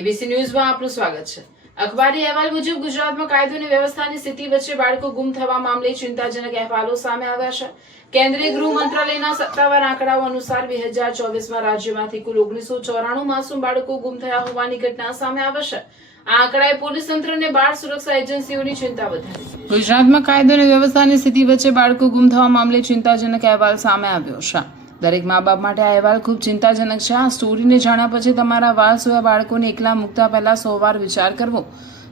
ABC ન્યૂઝમાં આપનું સ્વાગત છે। અખબારી અહેવાલ મુજબ ગુજરાતમાં કાયદો અને વ્યવસ્થાની સ્થિતિ વચ્ચે બાળકો ગુમ થવા મામલે ચિંતાજનક અહેવાલો સામે આવ્યા છે। કેન્દ્રીય ગૃહ મંત્રાલયના સત્તાવાર આંકડાઓ અનુસાર 2024માં રાજ્યમાંથી કુલ 1994 માસૂમ બાળકો ગુમ થયા હોવાની ઘટના સામે આવે છે। આ આંકડાએ પોલીસ તંત્ર અને બાળ સુરક્ષા એજન્સીઓની ચિંતા વધારી છે। ગુજરાતમાં કાયદો અને વ્યવસ્થાની સ્થિતિ વચ્ચે બાળકો ગુમ થવા મામલે ચિંતાજનક અહેવાલ સામે આવ્યો છે। દરેક મા બાપ માટે આ અહેવાલ ખૂબ ચિંતાજનક છે। આ સ્ટોરીને જાણ્યા પછી તમારા વાલસોયા બાળકોને એકલા મૂકતા પહેલા 100 વાર વિચાર કરવો।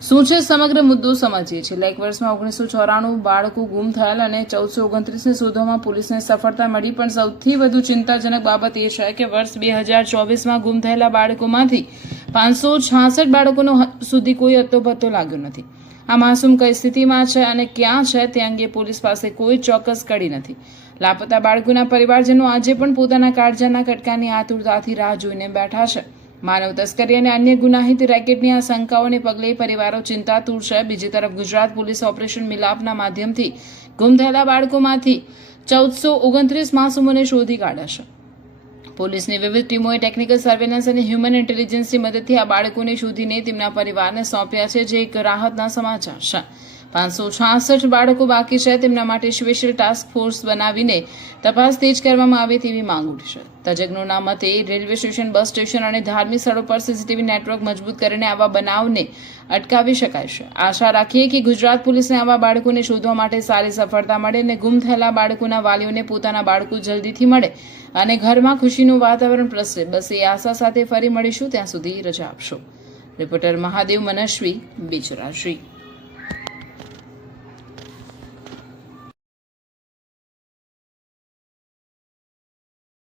શું છે સમગ્ર મુદ્દો સમજીએ છીએ। એક વર્ષમાં 1994 બાળકો ગુમ થયેલ અને 1429ને શોધવામાં પોલીસને સફળતા મળી, પણ સૌથી વધુ ચિંતાજનક બાબત એ છે કે વર્ષ 2024માં ગુમ થયેલા બાળકોમાંથી 566 બાળકોનો સુધી કોઈ અતોપત્તો લાગ્યો નથી। આ માસૂમ કઈ સ્થિતિમાં છે અને ક્યાં છે તે અંગે પોલીસ પાસે કોઈ ચોક્કસ કડી નથી। લાપતા બાળકોના પરિવારજનો આજે પણ પોતાના કાળજાના કટકાની આતુરતાથી રાહ જોઈને બેઠા છે। માનવ તસ્કરી અને અન્ય ગુનાહિત રેકેટની આ શંકાઓને પગલે પરિવારો ચિંતાતુર છે। બીજી તરફ ગુજરાત પોલીસ ઓપરેશન મિલાપના માધ્યમથી ગુમ થયેલા બાળકોમાંથી 1429 માસૂમોને શોધી કાઢ્યા છે। પોલીસની વિવિધ ટીમોએ ટેકનિકલ સર્વેલન્સ અને હ્યુમન ઇન્ટેલિજન્સની મદદથી આ બાળકોને શોધીને તેમના પરિવારને સોંપ્યા છે, જે એક રાહતના સમાચાર છે। 566 બાળકો બાકી છે। તેમના માટે સ્પેશિયલ ટાસ્ક ફોર્સ બનાવીને તપાસ તેજ કરવામાં આવે તેવી માંગ ઉઠી છે। તજજ્ઞોના મતે રેલવે સ્ટેશન, બસ સ્ટેશન અને ધાર્મિક સ્થળો પર સીસીટીવી નેટવર્ક મજબૂત કરીને આવા બનાવને અટકાવી શકાય છે। આશા રાખીએ કે ગુજરાત પોલીસને આવા બાળકોને શોધવા માટે સારી સફળતા મળે અને ગુમ થયેલા બાળકોના વાલીઓને પોતાના બાળકો જલ્દીથી મળે અને ઘરમાં ખુશીનું વાતાવરણ પ્રસરે। બસ એ આશા સાથે ફરી મળીશું। ત્યાં સુધી રજા આપશો। રિપોર્ટર મહાદેવ મનસ્વી, બિચરાજી।